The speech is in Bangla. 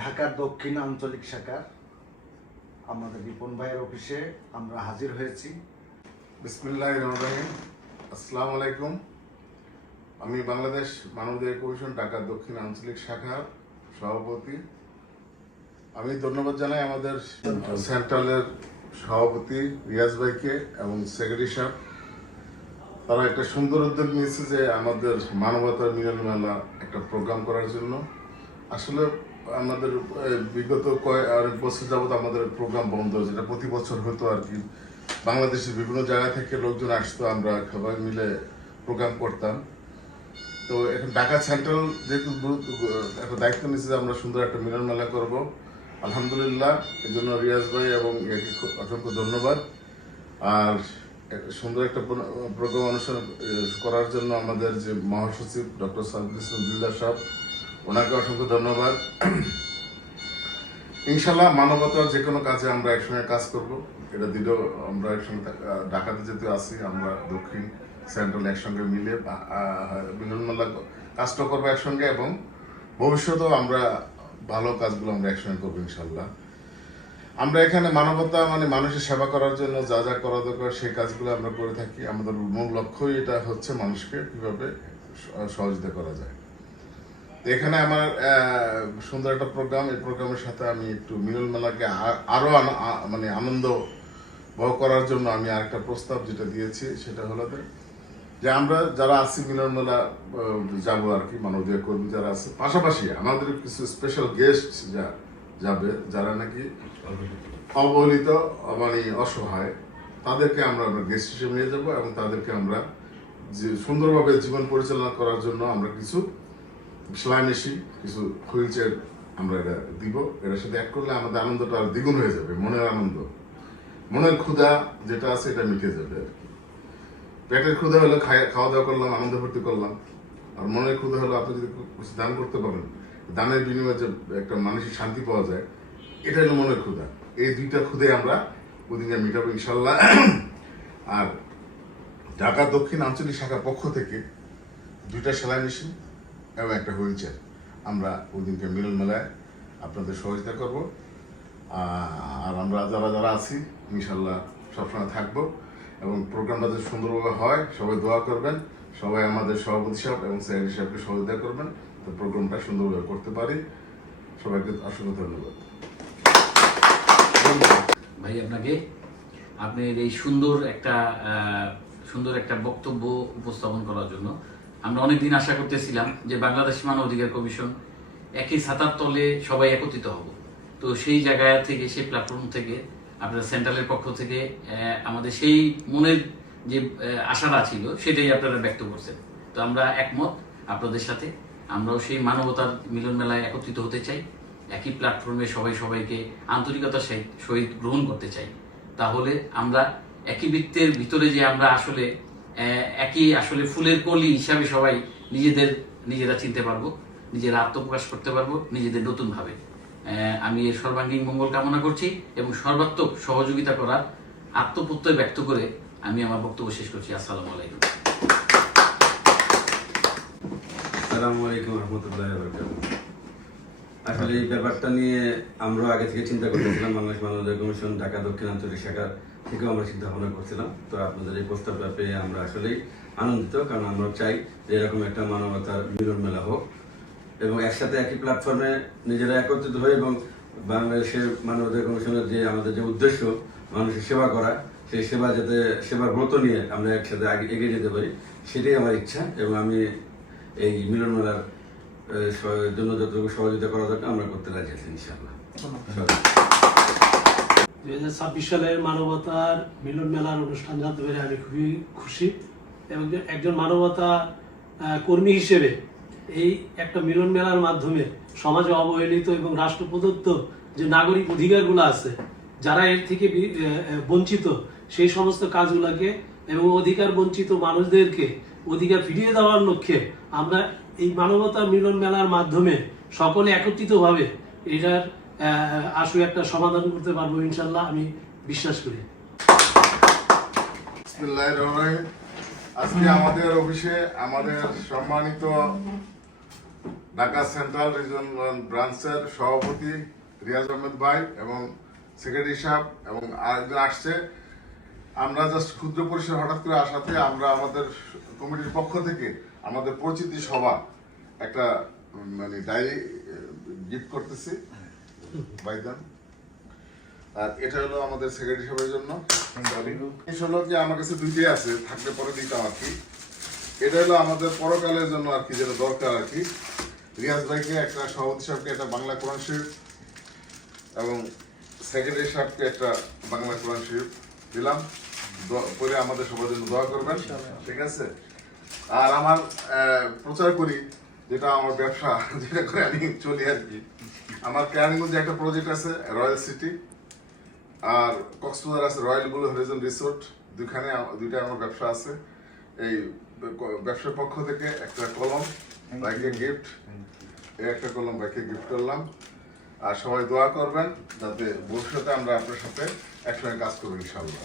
ঢাকার দক্ষিণ আঞ্চলিক শাখার আমাদের রিপন ভাইয়ের অফিসে আমরা হাজির হয়েছি। বিসমিল্লাহির রহমানির রহিম। আসসালামু আলাইকুম। আমি বাংলাদেশ মানবাধিকার কমিশন ঢাকার দক্ষিণ আঞ্চলিক শাখার সভাপতি। আমি ধন্যবাদ জানাই আমাদের সেন্ট্রালের সভাপতি রিয়াজ ভাইকে এবং সেক্রেটারি সাহেব। তারা একটা সুন্দর উদ্যোগ নিয়েছে যে আমাদের মানবতার মিলন মেলা একটা প্রোগ্রাম করার জন্য। আসলে আমাদের বিগত অনেক বছর যাবত আমাদের প্রোগ্রাম বন্ধ, যেটা প্রতি বছর হতো আর কি। বাংলাদেশের বিভিন্ন জায়গা থেকে লোকজন আসতো, আমরা সবাই মিলে প্রোগ্রাম করতাম। তো এখন ঢাকা সেন্ট্রাল যেহেতু একটা দায়িত্ব নিচ্ছে যে আমরা সুন্দর একটা মিলন মেলা করব, আলহামদুলিল্লাহ এই জন্য রিয়াজ ভাই এবং একে অসংখ্য ধন্যবাদ। আর সুন্দর একটা প্রোগ্রাম অনুষ্ঠান করার জন্য আমাদের যে মহাসচিব ডক্টর সাবিদুল্লাহ সাহেব, ওনাকে অসংখ্য ধন্যবাদ। ইনশাল্লাহ মানবতার যে কোনো কাজে আমরা একসঙ্গে কাজ করব, এটা দিলেও আমরা একসঙ্গে ঢাকাতে যেতে আসি, আমরা দক্ষিণ সেন্ট্রাল একসঙ্গে মিলে মিলনমেলা কাজটা করবো একসঙ্গে, এবং ভবিষ্যতেও আমরা ভালো কাজগুলো আমরা একসঙ্গে করবো ইনশাল্লাহ। আমরা এখানে মানবতা মানে মানুষের সেবা করার জন্য যা যা করা দরকার সেই কাজগুলো আমরা করে থাকি। আমাদের মূল লক্ষ্যই এটা হচ্ছে মানুষকে কিভাবে সহযোগিতা করা যায়। এখানে আমার সুন্দর একটা প্রোগ্রাম, এই প্রোগ্রামের সাথে আমি একটু মিলন মেলাকে আরো মানে আনন্দ বহ করার জন্য আমি আরেকটা প্রস্তাব যেটা দিয়েছি সেটা হলো যে আমরা যারা আছি মিলন মেলা যাবো আর কি, মানবাধিকার কর্মী যারা আছে, পাশাপাশি আমাদের কিছু স্পেশাল গেস্ট যাবে যারা নাকি অবহেলিত মানে অসহায়, তাদেরকে আমরা গেস্ট হিসেবে নিয়ে যাবো এবং তাদেরকে আমরা যে সুন্দরভাবে জীবন পরিচালনা করার জন্য আমরা কিছু সেলাই মেশিন, কিছু হুইল চেয়ার আমরা এটা দিব। এটার সাথে অ্যাড করলে আমাদের আনন্দটা আর দ্বিগুণ হয়ে যাবে। মনের আনন্দ, মনের ক্ষুধা যেটা আছে এটা মিটে যাবে আর কি। পেটের ক্ষুধা হলো খাওয়া দাওয়া করলাম, আনন্দ ফুর্তি করলাম, আর মনের ক্ষুধা হলো আপনি যদি কিছু দান করতে পারেন, দানের বিনিময়ে যে একটা মানসিক শান্তি পাওয়া যায়, এটা হলো মনের ক্ষুধা। এই দুইটা ক্ষুদে আমরা ওদিকে মিটাবো ইনশাল্লাহ। আর ঢাকা দক্ষিণ আঞ্চলিক শাখার পক্ষ থেকে 2টা সেলাই মেশিন এবং একটা হুইল চেয়ার আমরা ওদিনকে মিলন মেলায় আপনাদের সহযোগিতা করব। আর আমরা যারা যারা আছি ইনশাল্লাহ সবসময় থাকবো, এবং প্রোগ্রামটা যদি সুন্দরভাবে হয় সবাই দোয়া করবেন, সবাই আমাদের সভাপতি সাহেব এবং সেক্রেটারি সাহেবকে সহযোগিতা করবেন, তো প্রোগ্রামটা সুন্দরভাবে করতে পারি। সবাইকে অসংখ্য ধন্যবাদ। ভাই আপনাকে আপনার এই সুন্দর একটা বক্তব্য উপস্থাপন করার জন্য আমরা অনেকদিন আশা করতেছিলাম যে বাংলাদেশ মানবাধিকার কমিশন একই ছাতার তলে সবাই একত্রিত হব। তো সেই জায়গা থেকে, সেই প্ল্যাটফর্ম থেকে আপনার সেন্ট্রালের পক্ষ থেকে আমাদের সেই মনের যে আশাটা ছিল সেটাই আপনারা ব্যক্ত করছেন। তো আমরা একমত আপনাদের সাথে, আমরাও সেই মানবতার মিলন মেলায় একত্রিত হতে চাই, একই প্ল্যাটফর্মে সবাই সবাইকে আন্তরিকতার সহিত গ্রহণ করতে চাই। তাহলে আমরা একই বৃত্তের ভিতরে যে আমরা আসলে একই আসলে ফুলের কলি হিসাবে সবাই নিজেরা চিনতে পারবো, নিজেরা আত্মপ্রকাশ করতে পারবো নিজেদের নতুনভাবে। আমি এর সর্বাঙ্গীন মঙ্গল কামনা করছি এবং সর্বাত্মক সহযোগিতা করার আত্মপ্রত্যয় ব্যক্ত করে আমি আমার বক্তব্য শেষ করছি। আসসালামু আলাইকুম। আসসালামু আলাইকুম রহমতুল্লাহি ওয়া বারাকাতুহু। আসলে এই ব্যাপারটা নিয়ে আমরা আগে থেকে চিন্তা করতেছিলাম, বাংলাদেশ মানবাধিকার কমিশন ঢাকা দক্ষিণ আঞ্চলিক শাখা থেকেও আমরা চিন্তা ভাবনা করছিলাম। তো আপনাদের এই প্রস্তাবটা পেয়ে আমরা আসলেই আনন্দিত, কারণ আমরা চাই যে এরকম একটা মানবতার মিলন মেলা হোক এবং একসাথে একই প্ল্যাটফর্মে নিজেরা একত্রিত হয়ে, এবং বাংলাদেশের মানবাধিকার কমিশনের যে আমাদের যে উদ্দেশ্য মানুষের সেবা করা, সেই সেবার ব্রত নিয়ে আমরা একসাথে এগিয়ে যেতে পারি, সেটাই আমার ইচ্ছা। এবং আমি এই মিলন মেলার জন্য যতটুকু সহযোগিতা করা দরকার আমরা করতে রাজি আছি ইনশাআল্লাহ। 2026 সালের মানবতার মিলন মেলার অনুষ্ঠান জানতে পেরে আমি খুবই খুশি, এবং একজন মানবতা কর্মী হিসেবে এই একটা মিলন মেলার মাধ্যমে সমাজে অবহেলিত এবং রাষ্ট্র প্রদত্ত যে নাগরিক অধিকারগুলো আছে, যারা এর থেকে বঞ্চিত, সেই সমস্ত কাজগুলোকে এবং অধিকার বঞ্চিত মানুষদেরকে অধিকার ফিরিয়ে দেওয়ার লক্ষ্যে আমরা এই মানবতা মিলন মেলার মাধ্যমে সকলে একত্রিতভাবে এটার আসলে একটা সমাধান করতে পারবো ইনশাল্লাহ, আমি বিশ্বাস করি। বিসমিল্লাহির রহমানির রহিম। আজকে আমাদের অফিসে আমাদের সম্মানিত ঢাকা সেন্ট্রাল রিজন ব্রাঞ্চের সভাপতি রিয়াজ আহমেদ ভাই এবং সেক্রেটারি সাহেব এবং আরেকজন আসছে। আমরা জাস্ট ক্ষুদ্র পরিসর হঠাৎ করে আসাতে আমরা আমাদের কমিটির পক্ষ থেকে আমাদের পরিচিতি সভা একটা মানে ডায়েরি গিফট করতেছি ভাইজান। আর এটা হলো আমাদের সেক্রেটারি সাহেবের জন্য। হলো যে আমার কাছে দুইটাই আছে, থাকলে পরে দিতাম আর কি। এটা হলো আমাদের পরকালের জন্য আর কি, যেটা দরকার আর কি। রিয়াজ ভাইকে একটা, সভাপতি সাহেবকে একটা বাংলা কোরআন শরীফ এবং সেক্রেটারি সাহেবকে একটা বাংলা কোরআন শরীফ দিলাম। পরে আমাদের সবার জন্য দোয়া করবেন, ঠিক আছে? আর আমার প্রচার করি, যেটা আমার ব্যবসা, যেটা করে আমি চলি আর কি। আমার কেরানীগঞ্জে একটা প্রজেক্ট আছে রয়্যাল সিটি, আর কক্সবাজার আছে রয়্যাল ব্লু হরিজন রিসোর্ট। দুইটা আমার ব্যবসা আছে। এই ব্যবসার পক্ষ থেকে একটা কলম বাইকে গিফট, এই একটা কলম বাইকে গিফট করলাম। আর সবাই দোয়া করবেন যাতে ভবিষ্যতে আমরা আপনার সাথে একসঙ্গে কাজ করবো ইনশাআল্লাহ।